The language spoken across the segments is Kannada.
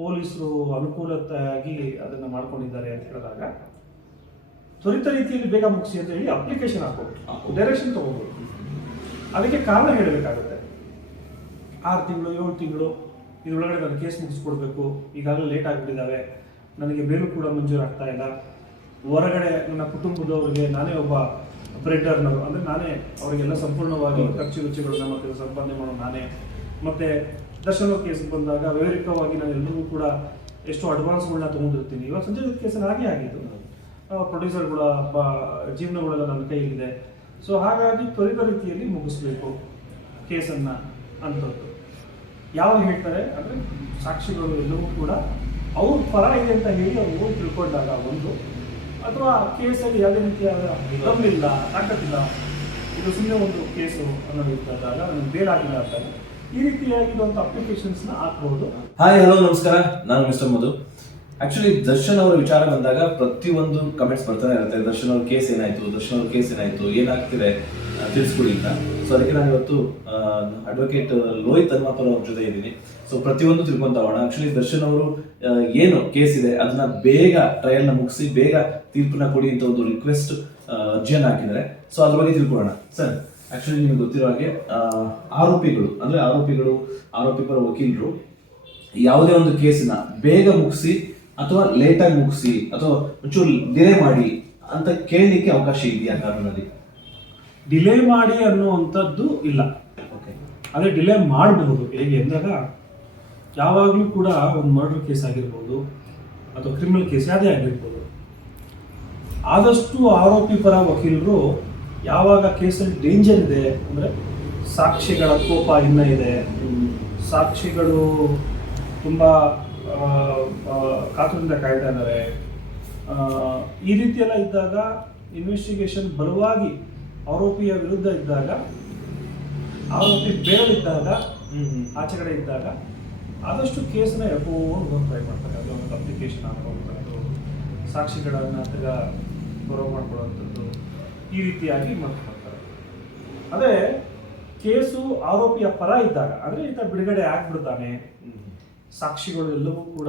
ಪೊಲೀಸರು ಅನುಕೂಲತೆಯಾಗಿ ಅದನ್ನು ಮಾಡ್ಕೊಂಡಿದ್ದಾರೆ ಅಂತ ಹೇಳಿದಾಗ ತ್ವರಿತ ರೀತಿಯಲ್ಲಿ ಬೇಗ ಮುಗಿಸಿ ಅಂತ ಹೇಳಿ ಅಪ್ಲಿಕೇಶನ್ ಹಾಕೋದು ಡೈರೆಕ್ಷನ್ ತಗೋಬೋದು ಅದಕ್ಕೆ ಕಾರಣ ಹೇಳಬೇಕಾಗುತ್ತೆ. ಆರು ತಿಂಗಳು ಏಳು ತಿಂಗಳು ಇದರೊಳಗಡೆ ನಾನು ಕೇಸ್ ಮುಗಿಸ್ಕೊಡ್ಬೇಕು. ಈಗಾಗಲೇ ಲೇಟ್ ಆಗಿಬಿಟ್ಟಿದ್ದಾವೆ ನನಗೆ ಬೇರು ಕೂಡ ಮಂಜೂರು ಆಗ್ತಾ ಇಲ್ಲ. ಹೊರಗಡೆ ನನ್ನ ಕುಟುಂಬದವರಿಗೆ ನಾನೇ ಒಬ್ಬ ಬ್ರೆಡ್ ಅರ್ನರು ಅಂದರೆ ನಾನೇ ಅವರಿಗೆಲ್ಲ ಸಂಪೂರ್ಣವಾಗಿ ಖರ್ಚು ವೆಚ್ಚಗಳನ್ನ ಮತ್ತು ಸಂಪಾದನೆ ಮಾಡೋ ನಾನೇ. ಮತ್ತೆ ದರ್ಶನ ಕೇಸ್ ಬಂದಾಗ ವೈಯಕ್ತಿಕವಾಗಿ ನಾನು ಎಲ್ಲರಿಗೂ ಕೂಡ ಎಷ್ಟು ಅಡ್ವಾನ್ಸ್ಗಳನ್ನ ತೊಗೊಂಡಿರ್ತೀನಿ. ಇವಾಗ ಸಂಜಯ್ ಕೇಸಲ್ಲಿ ಹಾಗೆ ಆಗಿದ್ದು. ಪ್ರೊಡ್ಯೂಸರ್ಗಳ ಜೀವನಗಳೆಲ್ಲ ನನ್ನ ಕೈಯಲ್ಲಿದೆ. ಸೊ ಹಾಗಾಗಿ ತ್ವರಿತ ರೀತಿಯಲ್ಲಿ ಮುಗಿಸ್ಬೇಕು ಕೇಸನ್ನು ಅಂಥದ್ದು. ಯಾವ ಹೇಳ್ತಾರೆ? ಅಂದರೆ ಸಾಕ್ಷಿಗಳು ಎಲ್ಲವೂ ಕೂಡ ಅವ್ರ ಪರ ಇದೆ ಅಂತ ಹೇಳಿ ಅವರು ತಿಳ್ಕೊಂಡಾಗ ಒಂದು. ಅಥವಾ ಕೇಸಲ್ಲಿ ಯಾವುದೇ ರೀತಿಯಾದ ಇಲ್ಲ ತಾಕತ್ತಿಲ್ಲ. ಇದು ಸುಮ್ಮನೆ ಒಂದು ಕೇಸು ಅನ್ನೋದು ಇದ್ದಾಗ ನನಗೆ ಬೇಲಾಗಿಲ್ಲ ಅಂದಾಗ ಈ ರೀತಿಯಾಗಿರುವಂಥ ಅಪ್ಲಿಕೇಶನ್ಸ್ನ ಹಾಕಬಹುದು. ಹಾಯ್ ಹಲೋ ನಮಸ್ಕಾರ. ನಾನು ಮಿಸ್ಟರ್ ಮಧು. ಆಕ್ಚುಲಿ ದರ್ಶನ್ ಅವರ ವಿಚಾರ ಬಂದಾಗ ಪ್ರತಿಯೊಂದು ಕಮೆಂಟ್ಸ್ ಬರ್ತಾನೆ ಇರುತ್ತೆ. ದರ್ಶನ್ ಅವ್ರ ಕೇಸ್ ಏನಾಯ್ತು? ದರ್ಶನ್ ಅವ್ರ ಕೇಸ್ ಏನಾಯ್ತು? ಏನಾಗ್ತಿದೆ ತಿಳಿಸ್ಕೊಡಿ ಅಂತ. ಸೊ ಅದಕ್ಕೆ ನಾನು ಇವತ್ತು ಅಡ್ವೊಕೇಟ್ ಲೋಹಿತ್ ಹನುಮಪ್ಪರ ಅವ್ರ ಜೊತೆ ಇದ್ದೀನಿ. ಸೊ ಪ್ರತಿಯೊಂದು ತಿಳ್ಕೊಂತ ಹೋಗೋಣ. ಆಕ್ಚುಲಿ ದರ್ಶನ್ ಅವರು ಏನು ಕೇಸ್ ಇದೆ, ಅದನ್ನ ಬೇಗ ಟ್ರಯಲ್ನ ಮುಗಿಸಿ ಬೇಗ ತೀರ್ಪನ್ನ ಕೊಡಿ ಅಂತ ಒಂದು ರಿಕ್ವೆಸ್ಟ್ ಅರ್ಜಿಯನ್ನು ಹಾಕಿದ್ದಾರೆ. ಸೊ ಅದ್ರ ಬಗ್ಗೆ ತಿಳ್ಕೊಳ್ಳೋಣ. ಸರ್ ಆಕ್ಚುಲಿ ನಿಮ್ಗೆ ಗೊತ್ತಿರೋ ಹಾಗೆ ಆರೋಪಿಗಳು ಅಂದರೆ ಆರೋಪಿಗಳು ಆರೋಪಿ ಪರ ವಕೀಲರು ಯಾವುದೇ ಒಂದು ಕೇಸನ್ನ ಬೇಗ ಮುಗಿಸಿ ಅಥವಾ ಲೇಟಾಗಿ ಮುಗಿಸಿ ಅಥವಾ ಒಂಚೂರು ಡಿಲೇ ಮಾಡಿ ಅಂತ ಕೇಳಲಿಕ್ಕೆ ಅವಕಾಶ ಇದೆಯಾ ಕಾನೂನಲ್ಲಿ? ಡಿಲೇ ಮಾಡಿ ಅನ್ನುವಂಥದ್ದು ಇಲ್ಲ. ಓಕೆ ಆದರೆ ಡಿಲೇ ಮಾಡಬಹುದು. ಹೇಗೆ ಅಂದಾಗ ಯಾವಾಗಲೂ ಕೂಡ ಒಂದು ಮರ್ಡರ್ ಕೇಸ್ ಆಗಿರ್ಬೋದು ಅಥವಾ ಕ್ರಿಮಿನಲ್ ಕೇಸ್ ಯಾವುದೇ ಆಗಿರ್ಬೋದು ಆದಷ್ಟು ಆರೋಪಿ ಪರ ವಕೀಲರು ಯಾವಾಗ ಕೇಸಲ್ಲಿ ಡೇಂಜರ್ ಇದೆ ಅಂದರೆ ಸಾಕ್ಷಿಗಳ ಕೋಪ ಇನ್ನೂ ಇದೆ. ಸಾಕ್ಷಿಗಳು ತುಂಬ ಕಾತುರದಿಂದ ಕಾಯ್ತಾ ಇದ್ದಾರೆ. ಈ ರೀತಿಯೆಲ್ಲ ಇದ್ದಾಗ ಇನ್ವೆಸ್ಟಿಗೇಷನ್ ಬಲವಾಗಿ ಆರೋಪಿಯ ವಿರುದ್ಧ ಇದ್ದಾಗ, ಆರೋಪಿ ಬೇಡಲಿದ್ದಾಗ ಆಚೆ ಕಡೆ ಇದ್ದಾಗ ಆದಷ್ಟು ಕೇಸನ್ನ ಎಳ್ಕೊಂಡು ಟ್ರೈ ಮಾಡ್ತಾರೆ. ಅದು ಒಂದು ಅಪ್ಲಿಕೇಶನ್ ಹಾಕೋದು ಸಾಕ್ಷಿಗಳನ್ನ ಹತ್ತಿರ ಗೌರವ ಮಾಡ್ಕೊಳ್ಳುವಂಥದ್ದು. ಈ ರೀತಿಯಾಗಿ ಮಾಡ್ಕೊಳ್ತಾರೆ ಅದೇ ಕೇಸು ಆರೋಪಿಯ ಪರ ಇದ್ದಾಗ, ಅಂದರೆ ಈತ ಬಿಡುಗಡೆ ಆಗ್ಬಿಡ್ತಾನೆ. ಸಾಕ್ಷಿಗಳು ಎಲ್ಲವೂ ಕೂಡ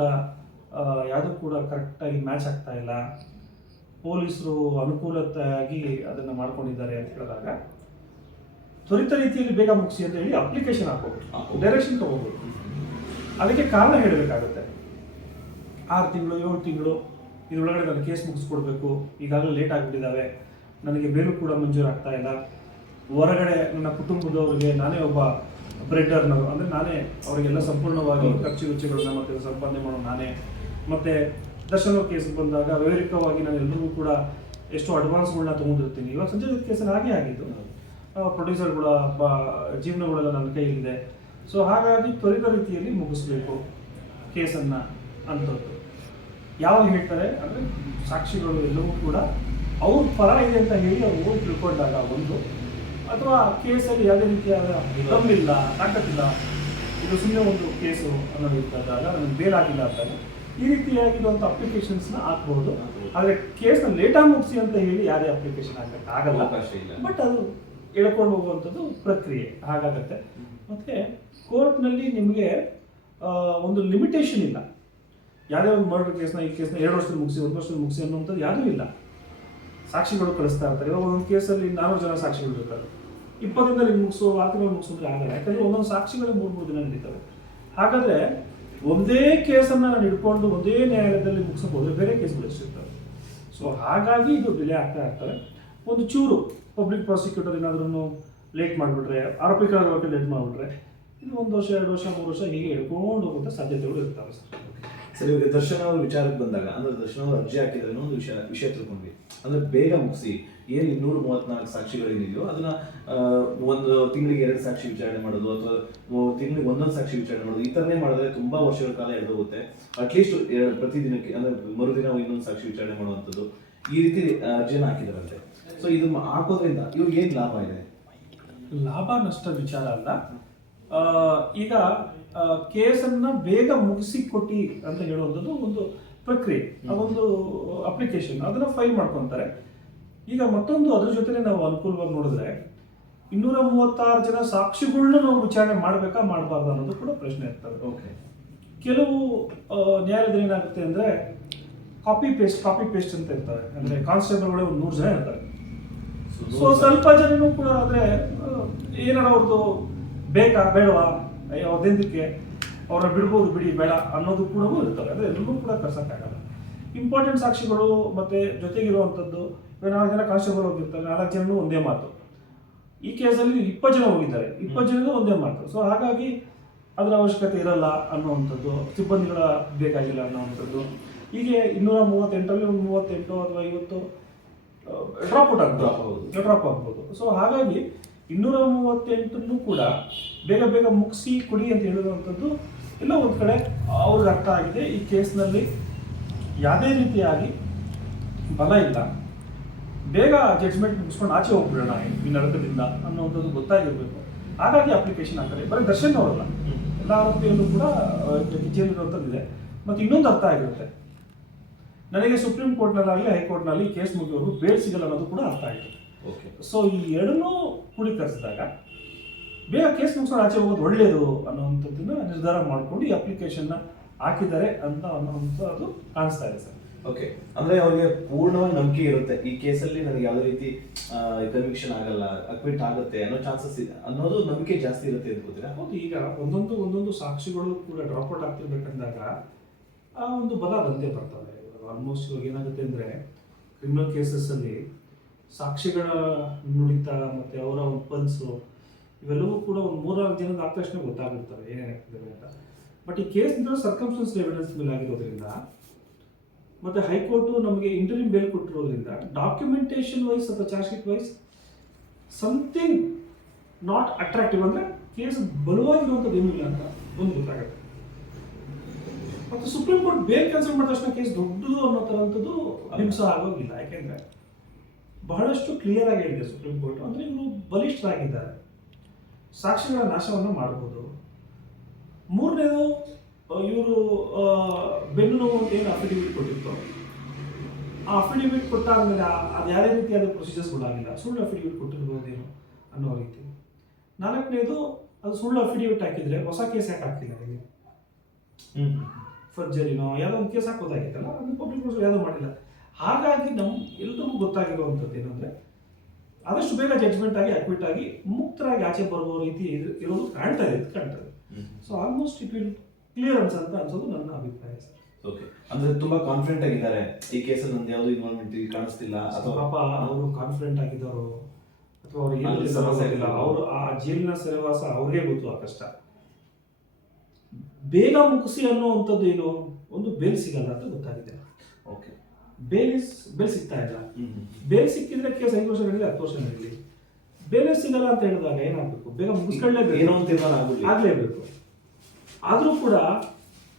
ಯಾವುದೂ ಕೂಡ ಕರೆಕ್ಟಾಗಿ ಮ್ಯಾಚ್ ಆಗ್ತಾ ಇಲ್ಲ. ಪೊಲೀಸರು ಅನುಕೂಲತೆಯಾಗಿ ಅದನ್ನು ಮಾಡ್ಕೊಂಡಿದ್ದಾರೆ ಅಂತ ಹೇಳಿದಾಗ, ತ್ವರಿತ ರೀತಿಯಲ್ಲಿ ಬೇಗ ಮುಗಿಸಿ ಅಂತ ಹೇಳಿ ಅಪ್ಲಿಕೇಶನ್ ಹಾಕೋಬೇಕು. ಡೈರೆಕ್ಷನ್ ತಗೋಬೋದು ಅದಕ್ಕೆ ಕಾರಣ ಹೇಳಬೇಕಾಗುತ್ತೆ. ಆರು ತಿಂಗಳು, ಏಳು ತಿಂಗಳು, ಇದರೊಳಗಡೆ ನಾನು ಕೇಸ್ ಮುಗಿಸ್ಕೊಡ್ಬೇಕು. ಈಗಾಗಲೇ ಲೇಟ್ ಆಗಿಬಿಟ್ಟಿದ್ದಾವೆ. ನನಗೆ ಬೇರು ಕೂಡ ಮಂಜೂರಾಗ್ತಾ ಇಲ್ಲ. ಹೊರಗಡೆ ನನ್ನ ಕುಟುಂಬದವರಿಗೆ ನಾನೇ ಒಬ್ಬ ಬ್ರೆಡ್ ಅರ್ನರು ಅಂದರೆ ನಾನೇ ಅವರಿಗೆಲ್ಲ ಸಂಪೂರ್ಣವಾಗಿ ಖರ್ಚು ವೆಚ್ಚಗಳನ್ನ ಮತ್ತೆ ಸಂಪಾದನೆ ಮಾಡೋ ನಾನೇ. ಮತ್ತೆ ದರ್ಶನ ಕೇಸ್ ಬಂದಾಗ ವೈಯಕ್ತಿಕವಾಗಿ ನಾನು ಎಲ್ಲರಿಗೂ ಕೂಡ ಎಷ್ಟು ಅಡ್ವಾನ್ಸ್ಗಳನ್ನ ತೊಗೊಂಡಿರ್ತೀನಿ. ಇವಾಗ ಸಂಜಯ್ ಕೇಸಲ್ಲಿ ಹಾಗೆ ಆಗಿದ್ದು. ಪ್ರೊಡ್ಯೂಸರ್ಗಳ ಜೀವನಗಳೆಲ್ಲ ನನ್ನ ಕೈಯಲ್ಲಿದೆ. ಸೊ ಹಾಗಾಗಿ ತ್ವರಿತ ರೀತಿಯಲ್ಲಿ ಮುಗಿಸ್ಬೇಕು ಕೇಸನ್ನು ಅಂತದ್ದು. ಯಾವಾಗ ಹೇಳ್ತಾರೆ ಅಂದರೆ ಸಾಕ್ಷಿಗಳು ಎಲ್ಲವೂ ಕೂಡ ಅವ್ರ ಪರ ಇದೆ ಅಂತ ಹೇಳಿ ಅವರು ತಿಳ್ಕೊಂಡಾಗ ಒಂದು. ಅಥವಾ ಕೇಸಲ್ಲಿ ಯಾವುದೇ ರೀತಿಯಾದ ತಮ್ಮಿಲ್ಲ ತಾಕತ್ತಿಲ್ಲ ಇದು ಸುಮ್ಮನೆ ಒಂದು ಕೇಸು ಅನ್ನೋದು ಇದ್ದಾಗ ನನಗೆ ಬೇಲಾಗಿಲ್ಲ ಅಂತ ಈ ರೀತಿಯಾಗಿರುವಂಥ ಅಪ್ಲಿಕೇಶನ್ಸ್ನ ಹಾಕ್ಬೋದು. ಆದರೆ ಕೇಸ್ನ ಲೇಟಾಗಿ ಮುಗಿಸಿ ಅಂತ ಹೇಳಿ ಯಾರೇ ಅಪ್ಲಿಕೇಶನ್ ಹಾಕಕ್ಕೆ ಆಗಲ್ಲ ಅವಕಾಶ ಇಲ್ಲ. ಬಟ್ ಅದು ಎಳ್ಕೊಂಡು ಹೋಗುವಂಥದ್ದು ಪ್ರಕ್ರಿಯೆ. ಹಾಗಾಗತ್ತೆ. ಮತ್ತು ಕೋರ್ಟ್ನಲ್ಲಿ ನಿಮಗೆ ಒಂದು ಲಿಮಿಟೇಷನ್ ಇಲ್ಲ. ಯಾವುದೇ ಒಂದು ಮರ್ಡರ್ ಕೇಸ್ನ ಈ ಕೇಸ್ನ ಎರಡು ವರ್ಷದಲ್ಲಿ ಮುಗಿಸಿ ಒಂದು ವರ್ಷದಲ್ಲಿ ಮುಗಿಸಿ ಅನ್ನುವಂಥದ್ದು ಯಾವುದೂ ಇಲ್ಲ. ಸಾಕ್ಷಿಗಳು ಕಳಿಸ್ತಾ ಇರ್ತಾರೆ. ಇವಾಗ ಒಂದೊಂದು ಕೇಸಲ್ಲಿ ನಾಲ್ಕು ಜನ ಸಾಕ್ಷಿಗಳು ಇರ್ತಾರೆ. ಇಪ್ಪತ್ತರಿಂದ ಮುಗಿಸೋ ವಾರ್ತೆಗಳು ತಿಂಗಳು ಮುಗಿಸೋದ್ರೆ ಆಗಲ್ಲ. ಯಾಕಂದ್ರೆ ಒಂದೊಂದು ಸಾಕ್ಷಿಗಳು ಮೂರು ಮೂರು ದಿನ ನಡೀತವೆ. ಹಾಗಾದ್ರೆ ಒಂದೇ ಕೇಸನ್ನು ನಾನು ಇಟ್ಕೊಂಡು ಒಂದೇ ನ್ಯಾಯಾಲಯದಲ್ಲಿ ಮುಗಿಸಬಹುದು ಬೇರೆ ಕೇಸ್ಗಳು ಎಷ್ಟಿರ್ತವೆ? ಸೊ ಹಾಗಾಗಿ ಇದು ಡಿಲೇ ಆಗ್ತಾ ಇರ್ತವೆ. ಒಂದು ಚೂರು ಪಬ್ಲಿಕ್ ಪ್ರಾಸಿಕ್ಯೂಟರ್ ಏನಾದ್ರೂ ಲೇಟ್ ಮಾಡಿಬಿಟ್ರೆ, ಆರೋಪಿಗಳ ಲೇಟ್ ಮಾಡಿಬಿಟ್ರೆ ಇದು ಒಂದು ವರ್ಷ, ಎರಡು ವರ್ಷ, ಮೂರು ವರ್ಷ ಹೀಗೆ ಹಿಡ್ಕೊಂಡು ಹೋಗುವಂಥ ಸಾಧ್ಯತೆಗಳು ಇರ್ತವೆ ಸರ್. ಸರ್ ದರ್ಶನ ದರ್ಶನ್ ಅವ್ರ ವಿಚಾರಕ್ಕೆ ಬಂದಾಗ, ಅಂದ್ರೆ ದರ್ಶನ ಅವರು ಅರ್ಜಿ ಹಾಕಿದ್ರೆ ಒಂದು ವಿಷಯ ವಿಷಯ ತಿಳ್ಕೊಂಡ್ವಿ. ಅಂದ್ರೆ ಬೇಗ ಮುಗಿಸಿ, ಏನು ಇನ್ನೂರ ಮೂವತ್ನಾಲ್ಕು ಸಾಕ್ಷಿಗಳೇನಿದೆಯೋ ಅದನ್ನ ಒಂದು ತಿಂಗಳಿಗೆ ಎರಡು ಸಾಕ್ಷಿ ವಿಚಾರಣೆ ಮಾಡೋದು, ಅಥವಾ ತಿಂಗಳಿಗೆ ಒಂದೊಂದು ಸಾಕ್ಷಿ ವಿಚಾರಣೆ ಮಾಡೋದು, ಈ ಥರನೇ ಮಾಡಿದ್ರೆ ತುಂಬಾ ವರ್ಷಗಳ ಕಾಲ ಎಳೆದೋಗುತ್ತೆ. ಅಟ್ಲೀಸ್ಟ್ ಪ್ರತಿದಿನಕ್ಕೆ, ಅಂದ್ರೆ ಮರುದಿನ ಇನ್ನೊಂದು ಸಾಕ್ಷಿ ವಿಚಾರಣೆ ಮಾಡುವಂಥದ್ದು. ಈ ರೀತಿ ಅರ್ಜಿಯನ್ನು ಹಾಕಿದಾರಂತೆ. ಸೊ ಇದು ಹಾಕೋದ್ರಿಂದ ಇವ್ರಿಗೆ ಏನು ಲಾಭ ಇದೆ? ಲಾಭ ನಷ್ಟ ವಿಚಾರ ಅಲ್ಲ. ಈಗ ಕೇಸನ್ನ ಬೇಗ ಮುಗಿಸಿ ಕೊಟ್ಟಿ ಅಂತ ಹೇಳುವಂಥದ್ದು ಒಂದು ಪ್ರಕ್ರಿಯೆ ಒಂದು ಅಪ್ಲಿಕೇಶನ್ ಅದನ್ನ ಫೈಲ್ ಮಾಡ್ಕೊತಾರೆ. ಈಗ ಮತ್ತೊಂದು ಅದ್ರ ಜೊತೆ ನಾವು ಅನುಕೂಲವಾಗಿ ನೋಡಿದ್ರೆ ಇನ್ನೂರ ಮೂವತ್ತಾರು ಜನ ಸಾಕ್ಷಿಗಳನ್ನ ನಾವು ವಿಚಾರಣೆ ಮಾಡಬೇಕಾ ಮಾಡಬಾರ್ದು ಅನ್ನೋದು ಕೂಡ ಪ್ರಶ್ನೆ ಇರ್ತದೆ. ಓಕೆ. ಕೆಲವು ಆ, ನ್ಯಾಯಾಲಯದಲ್ಲಿ ಏನಾಗುತ್ತೆ ಅಂದ್ರೆ ಕಾಪಿ ಪೇಸ್ಟ್ ಕಾಪಿ ಪೇಸ್ಟ್ ಅಂತ ಇರ್ತಾರೆ. ಅಂದ್ರೆ ಕಾನ್ಸ್ಟೇಬಲ್ಗಳೇ ಒಂದು ನೂರು ಜನ ಇರ್ತಾರೆ. ಸೊ ಸ್ವಲ್ಪ ಜನನು ಕೂಡ ಆದರೆ ಆ, ಏನಾರ ಅವ್ರದ್ದು ಬೇಕಾ ಬೇಡವಾ? ಅಯ್ಯೋ ಅವ್ರದ್ದೆಂದಕ್ಕೆ ಅವ್ರನ್ನ ಬಿಡ್ಬೋದು ಬಿಡಿ ಬೇಡ ಅನ್ನೋದು ಕೂಡ ಇರ್ತವೆ ಅದೇ ಎಲ್ಲರೂ ಕೂಡ ಕರ್ಸಕ್ಕಾಗಲ್ಲ. ಇಂಪಾರ್ಟೆಂಟ್ ಸಾಕ್ಷಿಗಳು ಮತ್ತೆ ಜೊತೆಗಿರುವಂಥದ್ದು ನಾಲ್ಕು ಜನ ಕಾನ್ಸ್ಟೇಬಲ್ ಹೋಗಿರ್ತಾರೆ ನಾಲ್ಕು ಜನನು ಒಂದೇ ಮಾತು. ಈ ಕೇಸಲ್ಲಿ ಇಪ್ಪತ್ತು ಜನ ಹೋಗಿದ್ದಾರೆ. ಇಪ್ಪತ್ತು ಜನದ ಒಂದೇ ಮಾತು. ಸೊ ಹಾಗಾಗಿ ಅದರ ಅವಶ್ಯಕತೆ ಇರಲ್ಲ ಅನ್ನುವಂಥದ್ದು ಸಿಬ್ಬಂದಿಗಳ ಬೇಕಾಗಿಲ್ಲ ಅನ್ನೋವಂಥದ್ದು. ಹೀಗೆ ಇನ್ನೂರ ಮೂವತ್ತೆಂಟರಲ್ಲಿ ಒಂದು ಮೂವತ್ತೆಂಟು ಅಥವಾ ಐವತ್ತು ಡ್ರಾಪ್ ಔಟ್ ಆಗ್ಬೋದು. ಡ್ರಾಪ್ ಆಗ್ಬೋದು. ಸೊ ಹಾಗಾಗಿ ಇನ್ನೂರ ಮೂವತ್ತೆಂಟನ್ನು ಕೂಡ ಬೇಗ ಬೇಗ ಮುಗಿಸಿ ಕೊಡಿ ಅಂತ ಹೇಳುವಂಥದ್ದು ಎಲ್ಲ ಒಂದು ಕಡೆ ಅವ್ರಿಗೆ ಅರ್ಥ ಆಗಿದೆ. ಈ ಕೇಸ್ನಲ್ಲಿ ಯಾವುದೇ ರೀತಿಯಾಗಿ ಬಲ ಇಲ್ಲ. ಬೇಗ ಜಡ್ಜ್ಮೆಂಟ್ ಮುಗಿಸ್ಕೊಂಡು ಆಚೆ ಹೋಗ್ಬಿಡೋಣ ಈ ನರಕದಿಂದ ಅನ್ನೋದು ಗೊತ್ತಾಗಿರ್ಬೇಕು. ಹಾಗಾಗಿ ಅಪ್ಲಿಕೇಶನ್ ಹಾಕ್ತಾರೆ ಬರೀ ದರ್ಶನ್ ಅವರಲ್ಲ. ಎಲ್ಲ ಆರೋಪಿಯಲ್ಲೂ ಕೂಡ ಇದೆ ಮತ್ತು ಇನ್ನೊಂದು ಅರ್ಥ ಆಗಿರುತ್ತೆ. ನನಗೆ ಸುಪ್ರೀಂ ಕೋರ್ಟ್ನಲ್ಲಾಗಲಿ, ಹೈಕೋರ್ಟ್ನಲ್ಲಿ ಕೇಸ್ ಮುಗಿಯೋರು ಬೇಡ್ ಸಿಗಲ್ಲ ಅನ್ನೋದು ಕೂಡ ಅರ್ಥ ಆಗಿರುತ್ತೆ ಸೊ ಈ ಎರಡನ್ನೂ ಕೂಡಿಕರಿಸಿದಾಗ ಬೇಗ ಕೇಸ್ ಮುಗಿಸ್ಕೊಂಡು ಆಚೆ ಹೋಗೋದು ಒಳ್ಳೆಯದು ಅನ್ನೋವಂಥದ್ದನ್ನ ನಿರ್ಧಾರ ಮಾಡಿಕೊಂಡು ಈ ಅಪ್ಲಿಕೇಶನ್ನ ಹಾಕಿದ್ದಾರೆ ಅಂತ ಅನ್ನೋವಂಥದ್ದು ಕಾಣಿಸ್ತಾ ಇದೆ ಸರ್. ಓಕೆ ಅಂದ್ರೆ ಅವರಿಗೆ ಪೂರ್ಣವಾಗಿ ನಂಬಿಕೆ ಇರುತ್ತೆ. ಈ ಕೇಸಲ್ಲಿ ನನಗೆ ಯಾವುದೇ ರೀತಿ ಕನ್ವಿಕ್ಷನ್ ಆಗಲ್ಲ ಅಕ್ವಿಟ್ ಆಗುತ್ತೆ ಅನ್ನೋ ಚಾನ್ಸಸ್ ಇದೆ. ಅನ್ನೋದು ನಂಬಿಕೆ ಜಾಸ್ತಿ ಇರುತ್ತೆ ಅಂತ ಗೊತ್ತಿಲ್ಲ ಹೌದು ಈಗ ಒಂದೊಂದು ಒಂದೊಂದು ಸಾಕ್ಷಿಗಳು ಕೂಡ ಡ್ರಾಪ್ ಔಟ್ ಆಗ್ತಿರ್ಬೇಕಂದಾಗ ಆ ಒಂದು ಬಲ ಬಂದೇ ಬರ್ತವೆ. ಆಲ್ಮೋಸ್ಟ್ ಇವಾಗ ಏನಾಗುತ್ತೆ ಅಂದರೆ ಕ್ರಿಮಿನಲ್ ಕೇಸಸ್ಸಲ್ಲಿ ಸಾಕ್ಷಿಗಳ ನುಡಿತ ಮತ್ತು ಅವರ ಒಂದು ಪಲ್ಸು ಇವೆಲ್ಲವೂ ಕೂಡ ಒಂದು ಮೂರ್ನಾಲ್ಕು ಜನದ ಆದ ತಕ್ಷಣ ಗೊತ್ತಾಗಿರ್ತವೆ ಏನೇನಾಗ್ತದೆ ಅಂತ. ಬಟ್ ಈ ಕೇಸ್ ಸರ್ಕಮ್ಸ್ಟೆನ್ಸ್ ಎವಿಡೆನ್ಸ್ ಮೇಲೆ ಆಗಿರೋದ್ರಿಂದ, ಮತ್ತೆ ಹೈಕೋರ್ಟು ನಮಗೆ ಇಂಟರ್ವ್ಯೂ ಬೇಲ್ ಕೊಟ್ಟಿರೋದ್ರಿಂದ ಡಾಕ್ಯುಮೆಂಟೇಷನ್ ವೈಸ್ ಅಥವಾ charge sheet wise something not attractive ಅಂದ್ರೆ ಕೇಸ್ ಬಲವಾಗಿರುವಂಥದ್ದು ಏನೂ ಇಲ್ಲ ಅಂತ ಒಂದು ಗೊತ್ತಾಗುತ್ತೆ. ಮತ್ತು ಸುಪ್ರೀಂ ಕೋರ್ಟ್ ಬೇರೆ ಕ್ಯಾನ್ಸಲ್ ಮಾಡಿದ ತಕ್ಷಣ ಕೇಸ್ ದೊಡ್ಡದು ಅನ್ನೋ ಥರಂಥದ್ದು ಅಹಿಂಸ ಆಗೋಗಿಲ್ಲ ಯಾಕೆಂದ್ರೆ ಬಹಳಷ್ಟು ಕ್ಲಿಯರ್ ಆಗಿ ಹೇಳಿದೆ ಸುಪ್ರೀಂ ಕೋರ್ಟ್. ಅಂದ್ರೆ ಇವರು ಬಲಿಷ್ಠರಾಗಿದ್ದಾರೆ. ಸಾಕ್ಷಿಗಳ ನಾಶವನ್ನು ಮಾಡಬಹುದು ಮೂರನೇದು ಇವರು ಬೆನ್ನು ನೋವು ಅಂತ ಏನು ಅಫಿಡವಿಟ್ ಕೊಟ್ಟಿತ್ತು? ಆ ಅಫಿಡವಿಟ್ ಕೊಟ್ಟಾದ ಮೇಲೆ ಅದು ಯಾವುದೇ ರೀತಿಯಾದ ಪ್ರೊಸೀಜರ್ಸ್ಗಳಾಗಿಲ್ಲ ಸುಳ್ಳು ಅಫಿಡವಿಟ್ ಕೊಟ್ಟಿರ್ಬೋದೇನು ಅನ್ನೋ ರೀತಿ. ನಾಲ್ಕನೇದು ಅದು ಸುಳ್ಳು ಅಫಿಡವಿಟ್ ಹಾಕಿದ್ರೆ ಹೊಸ ಕೇಸ್ ಯಾಕೆ ಹಾಕ್ತಿಲ್ಲ ಅವರಿಗೆ ಫರ್ಜರಿನೋ ಯಾವುದೋ ಒಂದು ಕೇಸ್ ಹಾಕೋದಾಗಿತ್ತಲ್ಲ ಅದು ಪಬ್ಲಿಕ್ ಯಾವುದೋ ಮಾಡಿಲ್ಲ. ಹಾಗಾಗಿ ನಮ್ಮ ಎಲ್ರಿಗೂ ಗೊತ್ತಾಗಿರುವಂಥದ್ದು ಏನಂದ್ರೆ ಆದಷ್ಟು ಬೇಗ ಜಡ್ಜ್ಮೆಂಟ್ ಆಗಿ ಅಡ್ಮಿಟ್ ಆಗಿ ಮುಕ್ತರಾಗಿ ಆಚೆ ಬರುವ ರೀತಿ ಇರ್- ಇರೋದು ಕಾಣ್ತಾ ಇದೆ ಕಾಣ್ತಾ ಇದೆ. So almost it will clearance ಅಂತ ಅನ್ಸೋದು ನನ್ನ ಅಭಿಪ್ರಾಯ ಸರ್. ಓಕೆ ಅಂದ್ರೆ ತುಂಬಾ ಕಾನ್ಫಿಡೆಂಟ್ ಆಗಿದ್ದಾರೆ. ಈ ಕೇಸಲ್ಲಿ ನಂದು ಯಾವುದು ಇನ್ವಾಲ್ವ್ಮೆಂಟ್ ಕಾಣಿಸ್ತಿಲ್ಲ ಅಥವಾ ಪಾಪ ಅವರು ಕಾನ್ಫಿಡೆಂಟ್ ಆಗಿದ್ದವರು ಅಥವಾ ಅವ್ರು ಅಲ್ಲಿ ಏನು ಸಮಸ್ಯೆ ಇಲ್ಲ. ಅವರು ಆ ಜೈಲಿನ ಸೆರೆವಾಸ ಅವ್ರಿಗೆ ಗೊತ್ತು ಆ ಕಷ್ಟ. ಬೇಗ ಮುಗಿಸಿ ಅನ್ನುವಂಥದ್ದು ಏನು? ಒಂದು ಬೇಲ್ ಸಿಗಲ್ಲ ಅಂತ ಗೊತ್ತಾಗಿದೆ. ಓಕೆ ಬೇಲ್ ಬೇಲ್ ಸಿಗ್ತಾ ಇಲ್ಲ. ಬೇಲ್ ಸಿಕ್ಕಿದ್ರೆ ಕೇಸ್ ಐದು ವರ್ಷ ನಡೀಲಿ ಹತ್ತು ವರ್ಷ ನಡೀಲಿ. ಬೇರೆ ಸಿಗಲ್ಲ ಅಂತ ಹೇಳಿದಾಗ ಏನಾಗಬೇಕು? ಬೇಗ ಏನೋ ಅಂತ ಆಗ್ಲೇಬೇಕು. ಆದ್ರೂ ಕೂಡ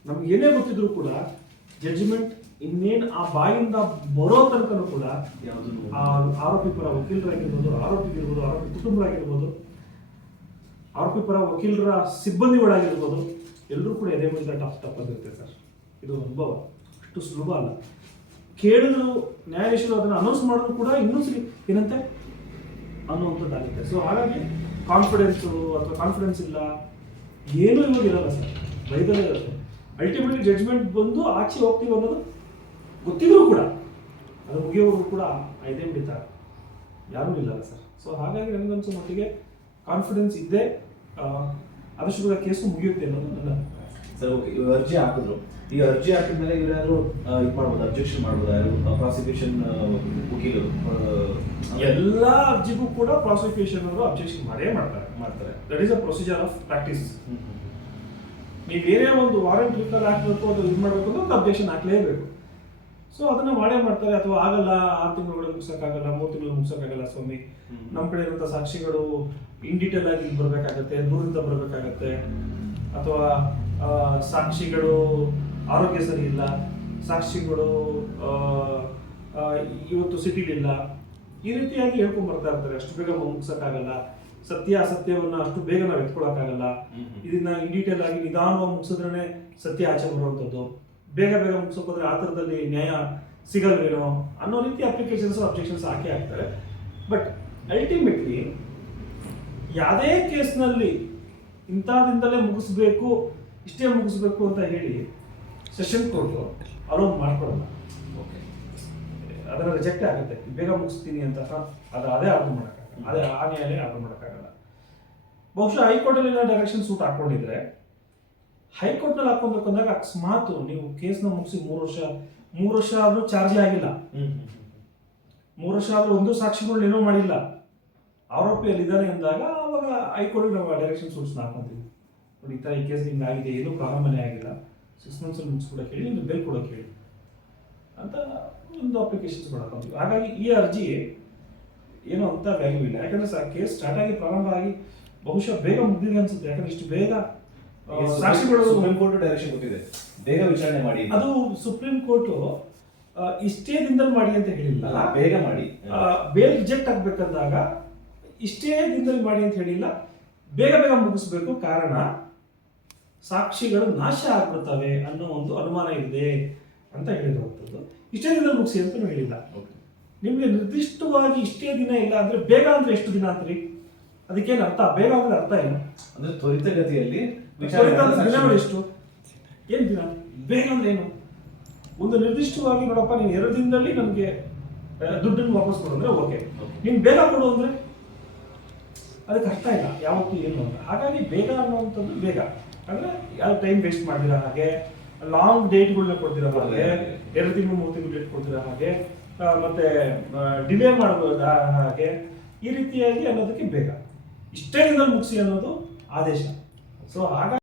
ನಮ್ಗೆ ಏನೇ ಗೊತ್ತಿದ್ರು ಕೂಡ ಜಡ್ಜ್ಮೆಂಟ್ ಇನ್ನೇನು ಆ ಬಾಯಿಂದ ಬರೋ ತನಕನೂ ಕೂಡ ಯಾವ್ದು ಆ ಆರೋಪಿ ಪರ ವಕೀಲರಾಗಿರ್ಬೋದು ಆರೋಪಿಗಿರ್ಬೋದು ಆರೋಪಿ ಕುಟುಂಬರಾಗಿರ್ಬೋದು ಆರೋಪಿ ಪರ ವಕೀಲರ ಸಿಬ್ಬಂದಿಗಳಾಗಿರ್ಬೋದು ಎಲ್ಲರೂ ಕೂಡ ಎದೆ ಮುಂದೆ ಟಫ್ ಟಪ್ ಆಗಿರುತ್ತೆ ಸರ್. ಇದು ಅನುಭವ. ಅಷ್ಟು ಸುಲಭ ಅಲ್ಲ. ಕೇಳಿದ್ರು ನ್ಯಾಯಾಧೀಶರು ಅದನ್ನು ಅನೌನ್ಸ್ ಮಾಡಿದ್ರು ಕೂಡ ಇನ್ನೂ ಸರಿ ಏನಂತೆ? ಅನ್ನುವಂಥದ್ದಾಗುತ್ತೆ. ಸೊ ಹಾಗಾಗಿ ಕಾನ್ಫಿಡೆನ್ಸು ಅಥವಾ ಕಾನ್ಫಿಡೆನ್ಸ್ ಇಲ್ಲ. ಏನೂ ಇವಾಗ ಇರಲ್ಲ ಸರ್. ಬೈದಲೇ ಇರುತ್ತೆ ಅಲ್ಟಿಮೇಟ್ಲಿ ಜಡ್ಜ್ಮೆಂಟ್ ಬಂದು ಆಚೆ ಹೋಗ್ತೀವಿ ಅನ್ನೋದು ಗೊತ್ತಿದ್ರು ಕೂಡ. ಅದು ಮುಗಿಯೋರು ಕೂಡ ಐದೇ ಬಿಡ್ತಾರೆ ಯಾರೂ ಇಲ್ಲ ಸರ್. ಸೊ ಹಾಗಾಗಿ ನನಗನ್ಸೋ ಮಟ್ಟಿಗೆ ಕಾನ್ಫಿಡೆನ್ಸ್ ಇದ್ದೇ ಆದಷ್ಟು ಬೇಗ ಕೇಸು ಮುಗಿಯುತ್ತೆ ಅನ್ನೋದು ನನ್ನ ಸರ್ ಅರ್ಜಿ ಹಾಕಿದ್ರು. ಈ ಅರ್ಜಿ ಹಾಕಿದ್ಮೇಲೆ ಇವ್ರಾದ್ರು ಇದು ಮಾಡ್ಬೋದು? ಅಬ್ಜೆಕ್ಷನ್ ಮಾಡ್ಬೋದು? ಯಾರು? ಪ್ರಾಸಿಕ್ಯೂಷನ್ ವಕೀಲರು? ಎಲ್ಲ ಅರ್ಜಿಗೂ ಕೂಡ ಪ್ರಾಸಿಕ್ಯೂಷನ್ ಅವರು ಅಬ್ಜೆಕ್ಷನ್ ಮಾಡೇ ಮಾಡ್ತಾರೆ. ಮಾಡ್ತಾರೆ. That is a procedure of practice ನೀವೇನೇ ಒಂದು ವಾರಂಟ್ ರಿಫರ್ ಹಾಕಬೇಕು ಅದು ಇದು ಮಾಡಬೇಕು ಅಂದ್ರೆ ಒಂದು ಅಬ್ಜೆಕ್ಷನ್ ಹಾಕಲೇಬೇಕು. ಸೊ ಅದನ್ನ ಮಾಡೇ ಮಾಡ್ತಾರೆ. ಅಥವಾ ಆಗಲ್ಲ ಆರು ತಿಂಗಳೊಳಗೆ ಮುಗಿಸೋಕ್ಕಾಗಲ್ಲ ಮೂರು ತಿಂಗಳು ಮುಗಿಸೋಕ್ಕಾಗಲ್ಲ ಸ್ವಾಮಿ. ನಮ್ಮ ಕಡೆ ಇರುವಂಥ ಸಾಕ್ಷಿಗಳು ಇನ್ ಡೀಟೇಲ್ ಆಗಿ ಇಲ್ಲಿ ಬರಬೇಕಾಗತ್ತೆ ದೂರದಿಂದ ಬರಬೇಕಾಗತ್ತೆ. ಅಥವಾ ಸಾಕ್ಷಿಗಳು ಆರೋಗ್ಯ ಸರಿ ಇಲ್ಲ ಸಾಕ್ಷಿಗಳು ಇವತ್ತು ಸಿಟಿಲಿಲ್ಲ ಈ ರೀತಿಯಾಗಿ ಹೇಳ್ಕೊಂಡ್ ಬರ್ತಾ ಇರ್ತಾರೆ. ಅಷ್ಟು ಬೇಗ ಮುಗಿಸೋಕ್ಕಾಗಲ್ಲ. ಸತ್ಯ ಅಸತ್ಯವನ್ನ ಅಷ್ಟು ಬೇಗ ನಾವು ಎತ್ಕೊಳಕ್ಕಾಗಲ್ಲ. ಇದನ್ನ ಇನ್ ಡೀಟೇಲ್ ಆಗಿ ನಿಧಾನವಾಗಿ ಮುಗಿಸಿದ್ರೆ ಸತ್ಯ ಆಚೆ ಬರುವಂಥದ್ದು. ಬೇಗ ಬೇಗ ಮುಗಿಸೋಕೋದ್ರೆ ಆ ಥರದಲ್ಲಿ ನ್ಯಾಯ ಸಿಗಲ್ವೇನೋ ಅನ್ನೋ ರೀತಿ ಅಪ್ಲಿಕೇಶನ್ಸ್ ಅಬ್ಜೆಕ್ಷನ್ಸ್ ಹಾಕಿ ಹಾಕ್ತಾರೆ. ಬಟ್ ಅಲ್ಟಿಮೇಟ್ಲಿ ಯಾವುದೇ ಕೇಸ್ನಲ್ಲಿ ಇಂಥದಿಂದಲೇ ಮುಗಿಸ್ಬೇಕು ಇಷ್ಟೇ ಮುಗಿಸ್ಬೇಕು ಅಂತ ಹೇಳಿ ಸೆಷನ್ ಕೊಟ್ಟು ಅಲೋ ಮಾಡ್ಕೊಡಲ್ಲ ಓಕೆ ಅದನ್ನ ರಿಜೆಕ್ಟ್ ಆಗುತ್ತೆ. ಬೇಗ ಮುಗಿಸ್ತೀನಿ ಅಂತ ಅದು ಅದೇ ಆರ್ಡರ್ ಮಾಡೋಕ್ಕಾಗಲ್ಲ. ಅದೇ ಆ ನ್ಯಾಯಾಲಯ ಆರ್ಡರ್ ಮಾಡೋಕ್ಕಾಗಲ್ಲ. ಬಹುಶಃ ಹೈಕೋರ್ಟಲ್ಲಿ ಡೈರೆಕ್ಷನ್ ಸೂಟ್ ಹಾಕೊಂಡಿದ್ರೆ ಹೈಕೋರ್ಟ್ನಲ್ಲಿ ಹಾಕೊಬೇಕು ಅಂದಾಗ ಅಕಸ್ಮಾತ್ ನೀವು ಕೇಸ್ನ ಮುಗಿಸಿ ಮೂರು ವರ್ಷ ಮೂರು ವರ್ಷ ಆದ್ರೂ ಚಾರ್ಜ್ ಆಗಿಲ್ಲ. ಮೂರು ವರ್ಷ ಆದ್ರೂ ಒಂದು ಸಾಕ್ಷಿಗಳು ಏನೂ ಮಾಡಿಲ್ಲ. ಆರೋಪಿಯಲ್ಲಿ ಇದ್ದಾನೆ ಅಂದಾಗ ಅವಾಗ ಹೈಕೋರ್ಟ್ ನಾವು ಡೈರೆಕ್ಷನ್ ಸೂಟ್ಸ್ನ ಹಾಕೊಂತೀವಿ ನೋಡಿ ಈ ಥರ ಈ ಕೇಸ್ ನಿಮ್ಗೆ ಆಗಿದೆ. ಏನೂ ಪ್ರಾರಂಭನೇ ಆಗಿಲ್ಲ. ಸಿಕ್ಸ್ ಮಂತ್ಸಲ್ಲಿ ಮುಗಿಸ್ಕೊಡಕ್ಕೆ ಹೇಳಿ ಒಂದು ಬೇಲ್ ಕೊಡೋಕೆ ಹೇಳಿ ಅಂತ ಒಂದು ಅಪ್ಲಿಕೇಶನ್ಸ್ ಮಾಡ್ಕೊಂತೀವಿ ಹಾಗಾಗಿ ಈ ಅರ್ಜಿ ಏನು ಅಂತ ವ್ಯಾಲ್ಯೂ ಇಲ್ಲ. ಯಾಕಂದ್ರೆ ಸರ್ ಕೇಸ್ ಸ್ಟಾರ್ಟ್ ಆಗಿ ಪ್ರಾರಂಭ ಆಗಿ ಬಹುಶಃ ಬೇಗ ಮುಗಿದಿದೆ ಅನ್ಸುತ್ತೆ. ಯಾಕಂದ್ರೆ ಇಷ್ಟು ಬೇಗ ಸಾಕ್ಷಿ ಸಾಕ್ಷಿಗಳು ಸುಪ್ರೀಂ ಕೋರ್ಟ್ ಡೈರೆಕ್ಷನ್ ಕೊಟ್ಟಿದೆ. ಬೇಗ ವಿಚಾರಣೆ ಮಾಡಿ ಅದು ಸುಪ್ರೀಂ ಕೋರ್ಟು ಇಷ್ಟೇ ದಿನದಲ್ಲಿ ಮಾಡಿ ಅಂತ ಹೇಳಿಲ್ಲ. ಬೇಗ ಮಾಡಿ. ಬೇಲ್ ರಿಜೆಕ್ಟ್ ಆಗ್ಬೇಕಂದಾಗ ಇಷ್ಟೇ ದಿನದಲ್ಲಿ ಮಾಡಿ ಅಂತ ಹೇಳಿಲ್ಲ. ಬೇಗ ಬೇಗ ಮುಗಿಸ್ಬೇಕು. ಕಾರಣ ಸಾಕ್ಷಿಗಳು ನಾಶ ಆಗ್ಬಿಡ್ತವೆ ಅನ್ನೋ ಒಂದು ಅನುಮಾನ ಇದೆ ಅಂತ ಹೇಳಿರುವಂಥದ್ದು. ಇಷ್ಟೇ ದಿನ ಮುಗಿಸಿ ಅಂತ ಹೇಳಿಲ್ಲ. ನಿಮಗೆ ನಿರ್ದಿಷ್ಟವಾಗಿ ಇಷ್ಟೇ ದಿನ ಇಲ್ಲ ಅಂದ್ರೆ ಬೇಗ ಅಂದ್ರೆ ಎಷ್ಟು ದಿನ ಅಂತೀರಿ? ಅದಕ್ಕೇನು ಅರ್ಥ? ಬೇಗ ಅಂದ್ರೆ ಅರ್ಥ ಏನು? ಅಂದ್ರೆ ತ್ವರಿತಗತಿಯಲ್ಲಿ ದಿನಗಳು ಎಷ್ಟು? ಏನು ದಿನ? ಬೇಗ ಅಂದ್ರೆ ಏನು? ಒಂದು ನಿರ್ದಿಷ್ಟವಾಗಿ ನೋಡಪ್ಪ ನೀನು ಎರಡು ದಿನದಲ್ಲಿ ನನಗೆ ದುಡ್ಡನ್ನು ವಾಪಸ್ ಕೊಡು ಅಂದ್ರೆ ಓಕೆ. ನೀನು ಬೇಗ ಕೊಡು ಅಂದ್ರೆ? ಅದಕ್ಕೆ ಅರ್ಥ ಇಲ್ಲ. ಯಾವತ್ತೂ ಏನು ಅಂತ. ಹಾಗಾಗಿ ಬೇಗ ಅನ್ನುವಂಥದ್ದು ಬೇಗ. ಅಂದ್ರೆ ಯಾವ ಟೈಮ್ ವೇಸ್ಟ್ ಮಾಡ್ದಿರೋ ಹಾಗೆ ಲಾಂಗ್ ಡೇಟ್ಗಳನ್ನ ಕೊಡ್ತಿರೋ ಹಾಗೆ ಎರಡು ತಿಂಗಳು ಮೂರು ತಿಂಗಳು ಡೇಟ್ ಕೊಡ್ತಿರೋ ಹಾಗೆ ಮತ್ತೆ ಡಿಲೇ ಮಾಡಬಹುದ ಹಾಗೆ ಈ ರೀತಿಯಾಗಿ ಅನ್ನೋದಕ್ಕೆ ಬೇಗ. ಇಷ್ಟೇ ದಿನದಲ್ಲಿ ಮುಗಿಸಿ ಅನ್ನೋದು ಆದೇಶ. ಸೊ ಹಾಗಾಗಿ